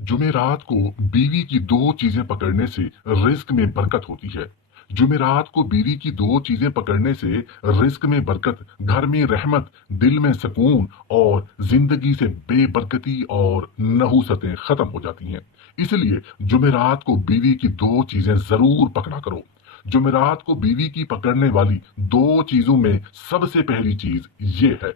जुमेरात को बीवी की दो चीजें पकड़ने से रिस्क में बरकत होती है। जुमेरात को बीवी की दो चीजें पकड़ने से रिस्क में बरकत, घर में रहमत, दिल में सुकून और जिंदगी से बेबरकती और नहुसतें खत्म हो जाती हैं। इसलिए जुमेरात को बीवी की दो चीजें जरूर पकड़ा करो। जुमेरात को बीवी की पकड़ने वाली दो चीजों में सबसे पहली चीज ये है।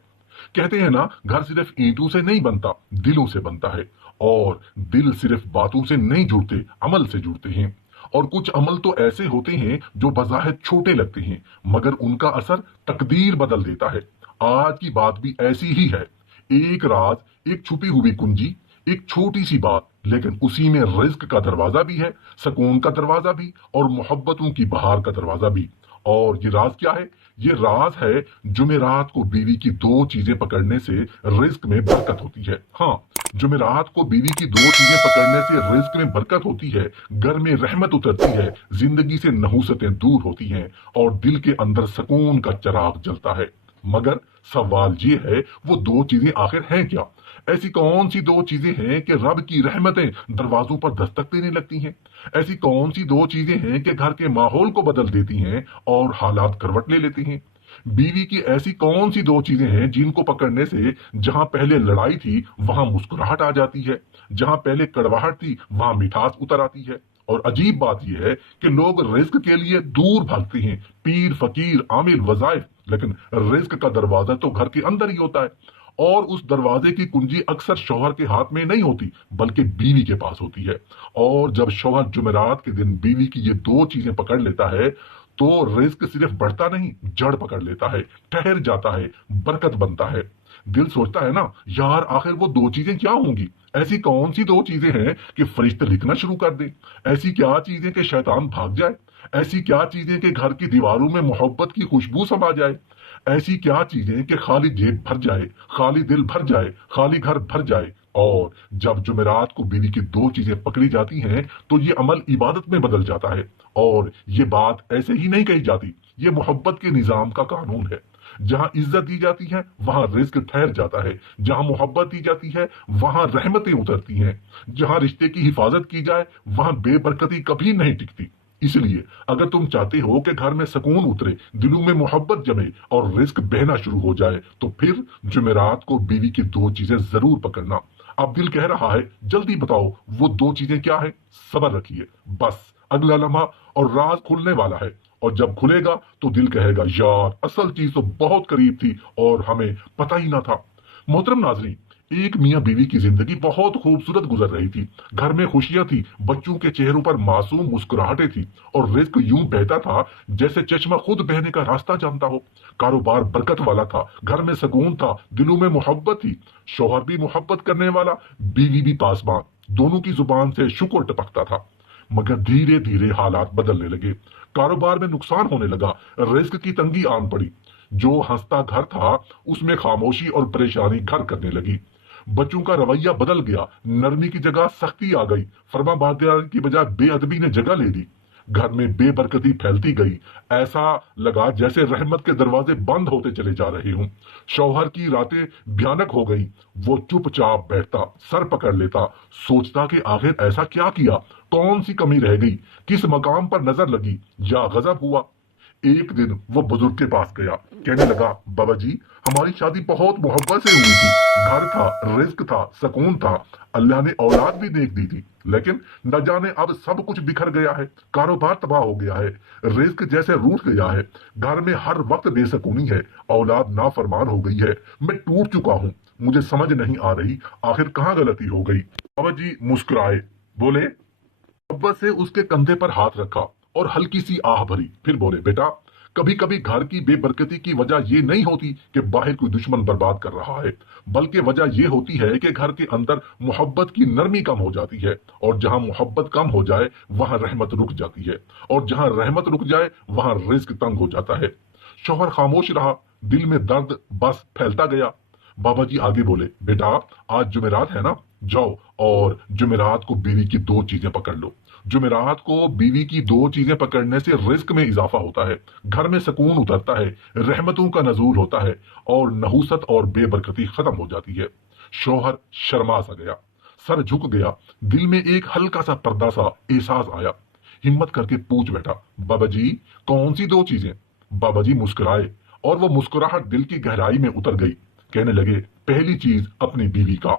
कहते हैं ना, घर सिर्फ ईंटों से नहीं बनता, दिलों से बनता है। और दिल सिर्फ बातों से नहीं जुड़ते, अमल से जुड़ते हैं। और कुछ अमल तो ऐसे होते हैं जो बज़ाहिर छोटे लगते हैं, मगर उनका असर तकदीर बदल देता है। आज की बात भी ऐसी ही है। एक राज, एक छुपी हुई कुंजी, एक छोटी सी बात, लेकिन उसी में रिस्क का दरवाजा भी है, सुकून का दरवाजा भी, और मोहब्बतों की बहार का दरवाजा भी। और ये राज क्या है? ये राज है, जुमेरात को बीवी की दो चीजें पकड़ने से रिस्क में बरकत होती है। हाँ, जुमेरात को बीवी की दो चीजें पकड़ने से रिस्क में बरकत होती है, घर में रहमत उतरती है, जिंदगी से नहुसतें दूर होती हैं और दिल के अंदर सुकून का चिराग जलता है। मगर सवाल ये है, वो दो चीजें आखिर हैं क्या? ऐसी कौन सी दो चीजें हैं कि रब की रहमतें दरवाजों पर दस्तक देने लगती हैं? ऐसी कौन सी दो चीजें हैं कि घर के माहौल को बदल देती हैं और हालात करवट ले लेती हैं? बीवी की ऐसी कौन सी दो चीजें हैं जिनको पकड़ने से जहां पहले लड़ाई थी वहां मुस्कुराहट आ जाती है, जहां पहले कड़वाहट थी वहां मिठास उतर आती है? और अजीब बात यह है कि लोग रिस्क के लिए दूर भागते हैं, पीर फकीर आमिल वजाइफ, लेकिन रिस्क का दरवाजा तो घर के अंदर ही होता है। और उस दरवाजे की कुंजी अक्सर शौहर के हाथ में नहीं होती, बल्कि बीवी के पास होती है। और जब शौहर जुमेरात के दिन बीवी की ये दो चीजें पकड़ लेता है, तो रिस्क सिर्फ बढ़ता नहीं, जड़ पकड़ लेता है, ठहर जाता है, बरकत बनता है। दिल सोचता है ना, यार आखिर वो दो चीजें क्या होंगी? ऐसी कौन सी दो चीजें हैं कि फरिश्ते लिखना शुरू कर दे? ऐसी क्या चीजें कि शैतान भाग जाए? ऐसी क्या चीजें कि घर की दीवारों में मोहब्बत की खुशबू समा जाए? ऐसी क्या चीजें कि खाली जेब भर जाए, खाली दिल भर जाए, खाली घर भर जाए? और जब जुमेरात को बीवी की दो चीजें पकड़ी जाती हैं, तो ये अमल इबादत में बदल जाता है। और ये बात ऐसे ही नहीं कही जाती, ये मोहब्बत के निजाम का कानून है। जहां इज्जत दी जाती है वहां रिस्क ठहर जाता है, जहां मोहब्बत दी जाती है वहां रहमतें उतरती हैं, जहां रिश्ते की हिफाजत की जाए वहां बेबरकती कभी नहीं टिकती। इसलिए अगर तुम चाहते हो कि घर में सुकून उतरे, दिलों में मोहब्बत जमे और रिस्क बहना शुरू हो जाए, तो फिर जुमेरात को बीवी की दो चीजें जरूर पकड़ना। अब दिल कह रहा है, जल्दी बताओ वो दो चीजें क्या है? सब्र रखिए, बस अगला लम्हा और राज खुलने वाला है। और जब खुलेगा तो दिल कहेगा, यार असल चीज तो बहुत करीब थी और हमें पता ही ना था। मोहतरम नाजरीन, एक मियां बीवी की जिंदगी बहुत खूबसूरत गुजर रही थी। घर में खुशियां थी, बच्चों के चेहरों पर मासूम मुस्कुराहटें थी, और रिस्क यूं बहता था जैसे चश्मा खुद बहने का रास्ता जानता हो। कारोबार बरकत वाला था, घर में सुकून था, दिलों में मोहब्बत थी। शौहर भी मोहब्बत करने वाला, बीवी भी पासबान, दोनों की जुबान से शुक्र टपकता था। मगर धीरे धीरे हालात बदलने लगे, कारोबार में नुकसान होने लगा, रिस्क की तंगी आन पड़ी। जो हंसता घर था उसमें खामोशी और परेशानी घर करने लगी। बच्चों का रवैया बदल गया, नरमी की जगह सख्ती आ गई, फर्माबरदारी की बजाय बेअदबी ने जगह ले ली। घर में बेबरकती फैलती गई, ऐसा लगा जैसे रहमत के दरवाजे बंद होते चले जा रहे हों। शौहर की रातें भयानक हो गई। वो चुपचाप बैठता, सर पकड़ लेता, सोचता कि आखिर ऐसा क्या किया, कौन सी कमी रह गई, किस मकाम पर नजर लगी या गजब हुआ। एक दिन वो बुजुर्ग के पास गया, कहने लगा, बाबा जी हमारी शादी बहुत मोहब्बत से हुई थी, घर था, रिस्क था, सुकून था, अल्लाह ने औलाद भी नेक दी थी, लेकिन न जाने अब सब कुछ बिखर गया है, कारोबार तबाह हो गया है, रिस्क जैसे रूठ गया है, घर में हर वक्त बेसुकूनी है, औलाद नाफरमान हो गई है, मैं टूट चुका हूँ, मुझे समझ नहीं आ रही आखिर कहाँ गलती हो गई। बाबा जी मुस्कुराए, बोले, मोहब्बत से उसके कंधे पर हाथ रखा और हल्की सी आह भरी, फिर बोले, बेटा कभी कभी घर की बेबरकती की वजह ये नहीं होती कि बाहर कोई दुश्मन बर्बाद कर रहा है, बल्कि वजह ये होती है कि घर के अंदर मोहब्बत की नरमी कम हो जाती है, और जहां मोहब्बत कम हो जाए वहां रहमत रुक जाती है, और जहां रहमत रुक जाए वहां रिस्क तंग हो जाता है। शौहर खामोश रहा, दिल में दर्द बस फैलता गया। बाबा जी आगे बोले, बेटा आज जुमेरात है ना, जाओ और जुमेरात को बीवी की दो चीजें पकड़ लो। जुमेरात को बीवी की दो चीजें पकड़ने से रिस्क में इजाफा होता है, घर में सुकून उतरता है, रहमतों का नजूल होता है, और नहुसत और बेबरकती खत्म हो जाती है। शौहर शर्मा सा गया, सर झुक गया। दिल में एक हल्का सा पर्दा सा एहसास आया। हिम्मत करके पूछ बैठा, बाबा जी कौन सी 2 चीजें? बाबा जी मुस्कुराए और वो मुस्कुराहट दिल की गहराई में उतर गई। कहने लगे, पहली चीज अपनी बीवी का।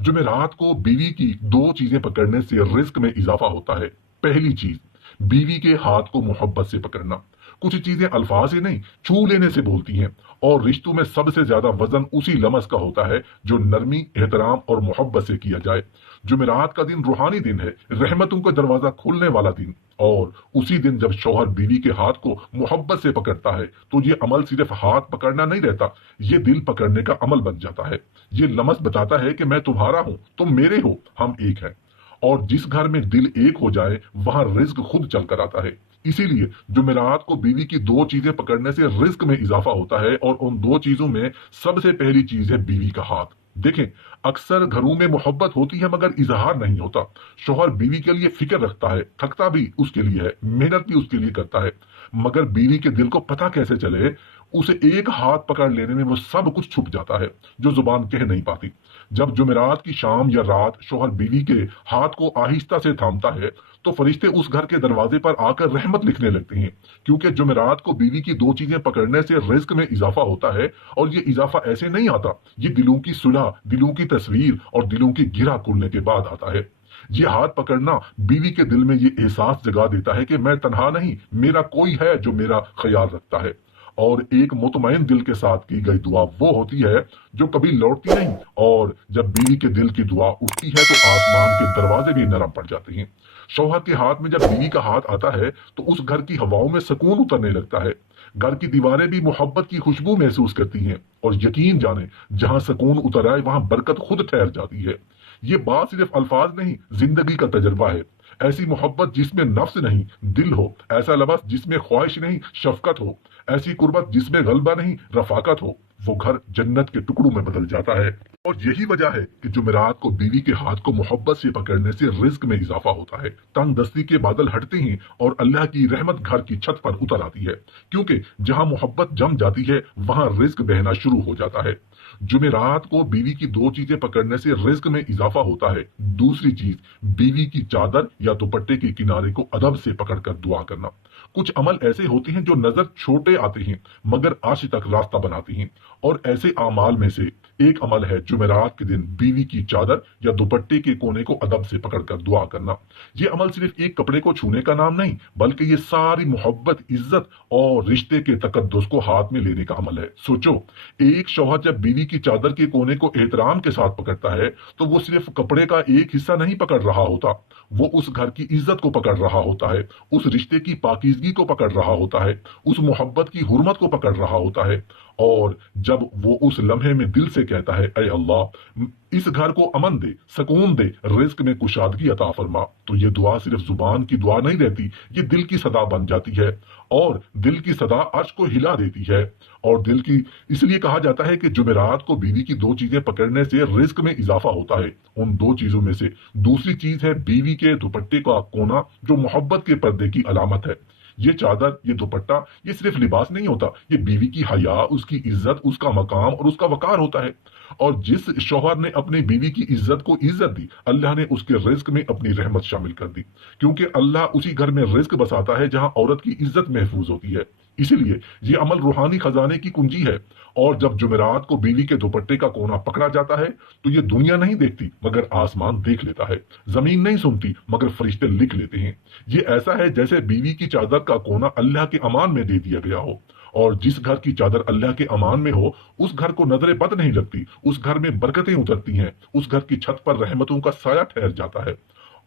जुमेरात को बीवी की 2 चीजें पकड़ने से रिस्क में इजाफा होता है। पहली चीज, बीवी के हाथ को मोहब्बत से पकड़ना। कुछ चीजें अल्फाज से नहीं, छू लेने से बोलती हैं, और रिश्तों में सबसे ज्यादा वजन उसी लमस का होता है जो नरमी, एहतराम और मोहब्बत से किया जाए। जुमेरात का दिन रूहानी दिन है, रहमतों का दरवाजा खोलने वाला दिन। और उसी दिन जब शौहर बीवी के हाथ को मोहब्बत से पकड़ता है तो ये अमल सिर्फ हाथ पकड़ना नहीं रहता, ये दिल पकड़ने का अमल बन जाता है। ये लमस बताता है कि मैं तुम्हारा हूं, तुम मेरे हो, हम एक हैं। और जिस घर में दिल एक हो जाए वहां रिज्क खुद चलकर आता है। इसीलिए जुमेरात को बीवी की 2 चीजें पकड़ने से रिस्क में इजाफा होता है, और उन 2 चीजों में सबसे पहली चीज है बीवी का हाथ। देखें, अक्सर घरों में मोहब्बत होती है मगर इजहार नहीं होता। शौहर बीवी के लिए फिक्र रखता है, थकता भी उसके लिए है, मेहनत भी उसके लिए करता है, मगर बीवी के दिल को पता कैसे चले उसे एक हाथ पकड़ लेने में वो सब कुछ छुप जाता है जो जुबान कह नहीं पाती। जब जुमेरात की शाम या रात शौहर बीवी के हाथ को आहिस्ता से थामता है तो फरिश्ते उस घर के दरवाजे पर आकर रहमत लिखने लगते हैं, क्योंकि जुमेरात को बीवी की 2 चीजें पकड़ने से रिस्क में इजाफा होता है। और ये इजाफा ऐसे नहीं आता, ये दिलों की सुलह, दिलों की तस्वीर और दिलों की गिरा खुलने के बाद आता है। ये हाथ पकड़ना बीवी के दिल में ये एहसास जगा देता है कि मैं तन्हा नहीं, मेरा कोई है जो मेरा ख्याल रखता है। और एक मुतमईन दिल के साथ की गई दुआ वो होती है जो कभी लौटती नहीं, और जब बीवी के दिल की दुआ उठती है तो आसमान के दरवाजे भी नरम पड़ जाते हैं। शौहर के हाथ में जब बीवी का हाथ आता है तो उस घर की हवाओं में सुकून उतरने लगता है। घर की दीवारें भी मोहब्बत की खुशबू महसूस करती हैं, और यकीन जाने जहां सुकून उतर आए वहां बरकत खुद ठहर जाती है। ये बात सिर्फ अल्फाज नहीं, जिंदगी का तजर्बा है। ऐसी मोहब्बत जिसमें नफ्स नहीं दिल हो, ऐसा लबस जिसमें ख्वाहिश नहीं शफकत हो, ऐसी कुर्बत जिसमें गलबा नहीं रफाकत हो, वो घर जन्नत के टुकड़ों में बदल जाता है। और यही वजह है कि जुमेरात को बीवी के हाथ को मोहब्बत से पकड़ने से रिस्क में इजाफा होता है। तंग दस्ती के बादल हटते हैं और अल्लाह की रहमत घर की छत पर उतर आती है, क्योंकि जहां मोहब्बत जम जाती है वहां रिस्क बहना शुरू हो जाता है। जुमेरात को बीवी की 2 चीजें पकड़ने से रिस्क में इजाफा होता है। दूसरी चीज, बीवी की चादर या दुपट्टे के किनारे को अदब से पकड़कर दुआ करना। कुछ अमल ऐसे होते हैं जो नजर छोटे आते हैं मगर आश तक रास्ता बनाते हैं, और ऐसे अमाल में से एक अमल है जुमेरात के दिन बीवी की चादर या दुपट्टे के कोने को अदब से पकड़कर दुआ करना। ये अमल सिर्फ एक कपड़े को छूने का नाम नहीं, बल्कि ये सारी मोहब्बत, इज्जत और रिश्ते के तकद्दुस को हाथ में लेने का अमल है। सोचो, एक शौहर जब बीवी की चादर के कोने को एहतराम के साथ पकड़ता है तो वो सिर्फ कपड़े का एक हिस्सा नहीं पकड़ रहा होता, वो उस घर की इज्जत को पकड़ रहा होता है, उस रिश्ते की पाकीज़गी को पकड़ रहा होता है, उस मोहब्बत की हुर्मत को पकड़ रहा होता है। और जब वो उस लम्हे में दिल से कहता है, ऐ अल्लाह इस घर को अमन दे, सुकून दे, रिस्क में कुशादगी अता फरमा, तो ये दुआ सिर्फ जुबान की दुआ नहीं रहती, ये दिल की सदा बन जाती है। और दिल की सदा अर्श को हिला देती है। और दिल की इसलिए कहा जाता है कि जुमेरात को बीवी की 2 चीजें पकड़ने से रिस्क में इजाफा होता है। उन 2 चीजों में से दूसरी चीज है बीवी के दुपट्टे का कोना, जो मोहब्बत के पर्दे की अलामत है। ये चादर, ये दुपट्टा, ये सिर्फ लिबास नहीं होता, ये बीवी की हया, उसकी इज्जत, उसका मकाम और उसका वकार होता है। और जिस शौहर ने अपनी बीवी की इज्जत को इज्जत दी, अल्लाह ने उसके रिस्क में अपनी रहमत शामिल कर दी, क्योंकि अल्लाह उसी घर में रिस्क बसाता है जहां औरत की इज्जत महफूज होती है। इसीलिए ये अमल रूहानी खजाने की कुंजी है। और जब जुमेरात को बीवी के दुपट्टे का कोना पकड़ा जाता है तो ये दुनिया नहीं देखती मगर आसमान देख लेता है, जमीन नहीं सुनती मगर फरिश्ते लिख लेते हैं। ये ऐसा है जैसे बीवी की चादर का कोना अल्लाह के अमान में दे दिया गया हो। और जिस घर की चादर अल्लाह के अमान में हो उस घर को नजरे बद नहीं लगती, उस घर में बरकतें उतरती हैं, उस घर की छत पर रहमतों का साया ठहर जाता है।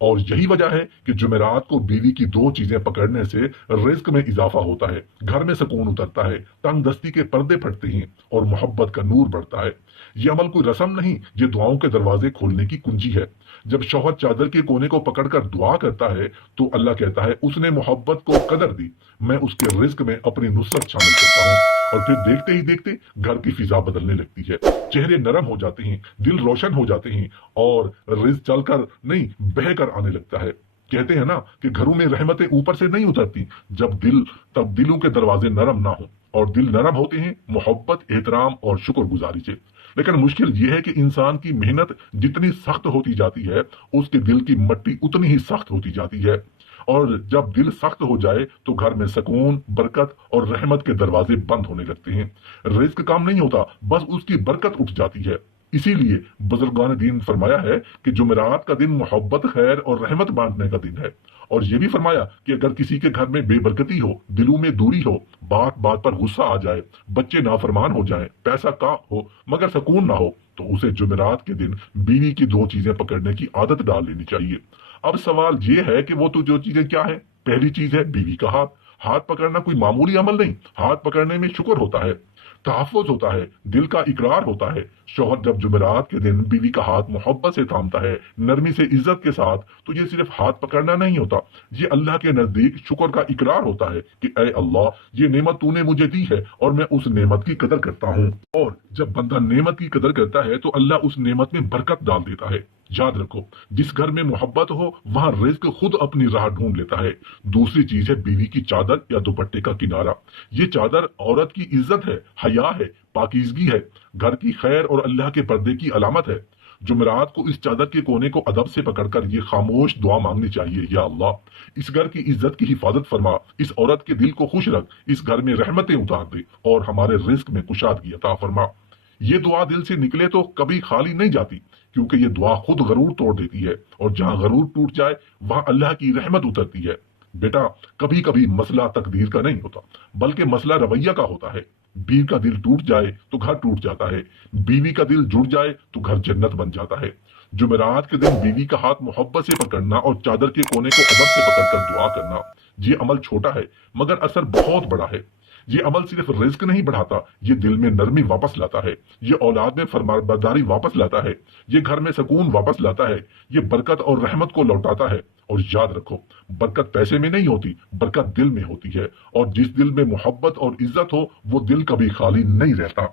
और यही वजह है कि जुमेरात को बीवी की 2 चीजें पकड़ने से रिस्क में इजाफा होता है, घर में सुकून उतरता है, तंग दस्ती के पर्दे फटते हैं और मोहब्बत का नूर बढ़ता है। ये अमल कोई रस्म नहीं, ये दुआओं के दरवाजे खोलने की कुंजी है। जब शौहर चादर के कोने को पकड़कर दुआ करता है तो अल्लाह कहता है, उसने मोहब्बत को कदर दी, मैं उसके रिस्क में अपनी नुसरत शामिल करता हूँ। और फिर देखते ही देखते घर की फिजा बदलने लगती है, चेहरे नरम हो जाते हैं, दिल रोशन हो जाते हैं, और रिज्क चलकर नहीं बहकर आने लगता है। कहते हैं ना कि घरों में रहमतें ऊपर से नहीं उतरती, जब तब दिलों के दरवाजे नरम ना हो। और दिल नरम होते हैं मोहब्बत, एहतराम और शुक्रगुजारी से। لیکن مشکل یہ ہے کہ انسان کی محنت جتنی سخت ہوتی جاتی ہے اس کے دل کی مٹی اتنی ہی سخت ہوتی جاتی ہے، اور جب دل سخت ہو جائے تو گھر میں سکون، برکت اور رحمت کے دروازے بند ہونے لگتے ہیں۔ رزق کام نہیں ہوتا، بس اس کی برکت اٹھ جاتی ہے۔ اسی لیے بزرگان دین فرمایا ہے کہ جمعرات کا دن محبت، خیر اور رحمت بانٹنے کا دن ہے، اور یہ بھی فرمایا کہ اگر کسی کے گھر میں بے برکتی ہو، دلوں میں دوری ہو، بات بات پر غصہ آ جائے، بچے نافرمان ہو جائیں، پیسہ کا ہو مگر سکون نہ ہو، تو اسے جمعرات کے دن بیوی کی دو چیزیں پکڑنے کی عادت ڈال لینی چاہیے۔ اب سوال یہ ہے کہ وہ تو جو چیزیں کیا ہیں؟ پہلی چیز ہے بیوی کا ہاتھ۔ ہاتھ پکڑنا کوئی معمولی عمل نہیں، ہاتھ پکڑنے میں شکر ہوتا ہے، تحفظ ہوتا ہے، دل کا اقرار ہوتا ہے۔ شوہر جب جمعرات کے دن بیوی کا ہاتھ محبت سے تھامتا ہے، نرمی سے، عزت کے ساتھ، تو یہ صرف ہاتھ پکڑنا نہیں ہوتا، یہ اللہ کے نزدیک شکر کا اقرار ہوتا ہے کہ اے اللہ، یہ نعمت تو نے مجھے دی ہے اور میں اس نعمت کی قدر کرتا ہوں۔ اور جب بندہ نعمت کی قدر کرتا ہے تو اللہ اس نعمت میں برکت ڈال دیتا ہے۔ یاد رکھو، جس گھر میں محبت ہو وہاں رزق خود اپنی راہ ڈھونڈ لیتا ہے۔ دوسری چیز ہے بیوی کی چادر یا دوپٹے کا کنارہ۔ یہ چادر عورت کی عزت ہے، حیا ہے، پاکیزگی ہے، گھر کی خیر اور اللہ کے پردے کی علامت ہے۔ جمعرات کو اس چادر کے کونے کو ادب سے پکڑ کر یہ خاموش دعا مانگنی چاہیے: یا اللہ، اس گھر کی عزت کی حفاظت فرما، اس عورت کے دل کو خوش رکھ، اس گھر میں رحمتیں اتار دے اور ہمارے رزق میں کشادگی عطا فرما۔ یہ دعا دل سے نکلے تو کبھی خالی نہیں جاتی، کیونکہ یہ دعا خود غرور توڑ دیتی ہے، اور جہاں غرور ٹوٹ جائے وہاں اللہ کی رحمت اترتی ہے۔ بیٹا، کبھی کبھی مسئلہ تقدیر کا نہیں ہوتا، بلکہ مسئلہ رویہ کا ہوتا ہے۔ بیوی کا دل ٹوٹ جائے تو گھر ٹوٹ جاتا ہے، بیوی کا دل جڑ جائے تو گھر جنت بن جاتا ہے۔ جمعرات کے دن بیوی کا ہاتھ محبت سے پکڑنا اور چادر کے کونے کو ادب سے پکڑ کر دعا کرنا، یہ عمل چھوٹا ہے مگر اثر بہت بڑا ہے۔ یہ عمل صرف رزق نہیں بڑھاتا، یہ دل میں نرمی واپس لاتا ہے، یہ اولاد میں فرمانبرداری واپس لاتا ہے، یہ گھر میں سکون واپس لاتا ہے، یہ برکت اور رحمت کو لوٹاتا ہے۔ اور یاد رکھو، برکت پیسے میں نہیں ہوتی، برکت دل میں ہوتی ہے، اور جس دل میں محبت اور عزت ہو وہ دل کبھی خالی نہیں رہتا۔